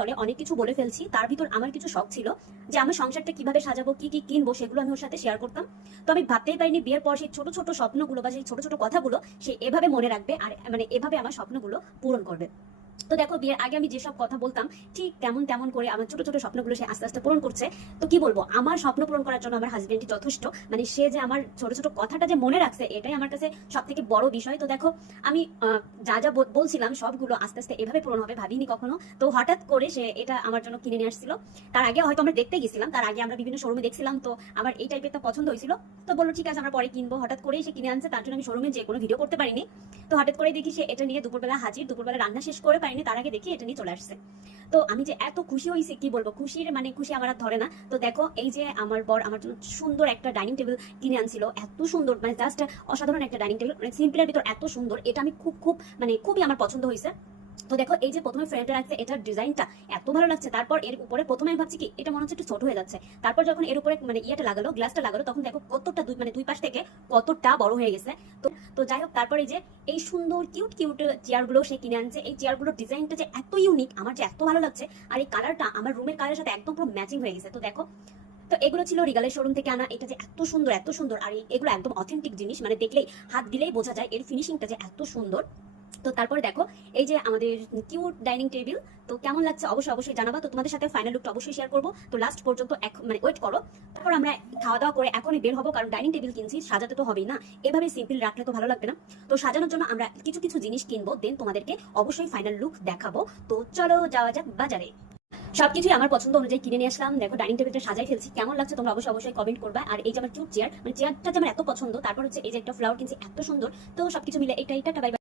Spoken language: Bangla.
স্থলে অনেক কিছু বলে ফেলছি। তার ভিতর আমার কিছু শখ ছিল যে আমার সংসারটা কিভাবে সাজাবো, কি কি কিনবো, সেগুলো আমি ওর সাথে শেয়ার করতাম। তো আমি ভাবতেই পারিনি বিয়ের পর সেই ছোট ছোট স্বপ্নগুলো বা সেই ছোট ছোট কথাগুলো সে এভাবে মনে রাখবে আর মানে এভাবে আমার স্বপ্নগুলো পূরণ করবে। তো দেখো, বিয়ের আগে আমি যেসব কথা বলতাম ঠিক তেমন তেমন করে আমার ছোট ছোট স্বপ্নগুলো সে আস্তে আস্তে পূরণ করছে। তো কি বলবো, আমার স্বপ্ন পূরণ করার জন্য আমার হাজবেন্ডই যথেষ্ট। মানে সে যে আমার ছোট ছোট কথাটা যে মনে রাখছে, এটাই আমার কাছে সব থেকে বড় বিষয়। তো দেখো, আমি যা যা বলছিলাম সবগুলো আস্তে আস্তে এভাবে পূরণ হবে ভাবিনি কখনো। তো হঠাৎ করে সে এটা আমার জন্য কিনে নিয়ে আসছিল। তার আগে হয়তো আমরা দেখতে গেছিলাম, তার আগে আমরা বিভিন্ন শোরুমে দেখছিলাম, তো আমার এই টাইপের পছন্দ হয়েছিল। তো বললো ঠিক আছে আমরা পরে কিনবো। হঠাৎ করেই সে কিনে আনছে, তার জন্য আমি শোরুমে যে কোনো ভিডিও করতে পারিনি। তো হঠাৎ করে দেখি সে এটা নিয়ে দুপুরবেলা হাজির। দুপুরবেলা রান্না শেষ করে পারিনি, তার আগে দেখি এটা নিয়ে চলে আসছে। তো আমি যে এত খুশি হয়েছি কি বলবো, খুশির মানে খুশি আমার আর ধরে না। তো দেখো, এই যে আমার বর আমার জন্য সুন্দর একটা ডাইনিং টেবিল কিনে আনছিল, এত সুন্দর, মানে জাস্ট অসাধারণ একটা ডাইনিং টেবিল, মানে সিম্পলের ভিতর এত সুন্দর। এটা আমি খুব খুব মানে খুবই আমার পছন্দ হয়েছে। তো দেখো, এই যে প্রথমে ফ্রেমটা রাখছে, এটার ডিজাইনটা এত ভালো লাগছে। তারপর এর উপরে প্রথমে আমি ভাবছি কি এটা মনে হচ্ছে একটু ছোট হয়ে যাচ্ছে, তারপর যখন এর উপরে মানে ইয়েটা লাগালো, গ্লাসটা লাগালো, তখন দেখো কতটা দুই পাশ থেকে কতটা বড় হয়ে গেছে। তো তো যাই হোক, তারপরে যে এই সুন্দর কিউট কিউট চেয়ারগুলো সে কিনে আনছে। এই চেয়ারগুলোর ডিজাইনটা যে এত ইউনিক, আমার যে এত ভালো লাগছে। আর এই কালারটা আমার রুমের কালারের সাথে একদম পুরো ম্যাচিং হয়ে গেছে। তো দেখো, তো এগুলো ছিল রিগালের শোরুম থেকে আনা। এটা যে এত সুন্দর এত সুন্দর, আর এগুলো একদম অথেন্টিক জিনিস, মানে দেখলেই হাত দিলেই বোঝা যায় এর ফিনিশিংটা যে এত সুন্দর। তো তারপরে দেখো, এই যে আমাদের কিউট ডাইনিং টেবিল, তো কেমন লাগছে অবশ্যই অবশ্যই জানাবা। তো তোমাদের সাথে ফাইনাল লুকটা অবশ্যই শেয়ার করবো। তো লাস্ট পর্যন্ত মানে ওয়েট করো। তারপর আমরা খাওয়া দাওয়া করে এখনই বের হবো, কারণ ডাইনিং টেবিল কিনছি, সাজাতে তো হবেই না, এভাবে সিম্পল রাখলে তো ভালো লাগবে না। তো সাজানোর জন্য আমরা কিছু কিছু জিনিস কিনবো, দেন তোমাদেরকে অবশ্যই ফাইনাল লুক দেখাবো। তো চলো যাওয়া যাক বাজারে। সবকিছুই আমার পছন্দ অনুযায়ী কিনে নিয়ে আসলাম। দেখো, ডাইনিং টেবিলটা সাজাই ফেলছি, কেমন লাগছে তোমরা অবশ্যই অবশ্যই কমেন্ট করবা। আর এই যে আমার কিউট চেয়ার, মানে চেয়ারটা যে আমার এত পছন্দ, তারপর হচ্ছে এই যে একটা ফ্লাওয়ার কিনছি এত সুন্দর। তো সবকিছু মিলে এটা বাই।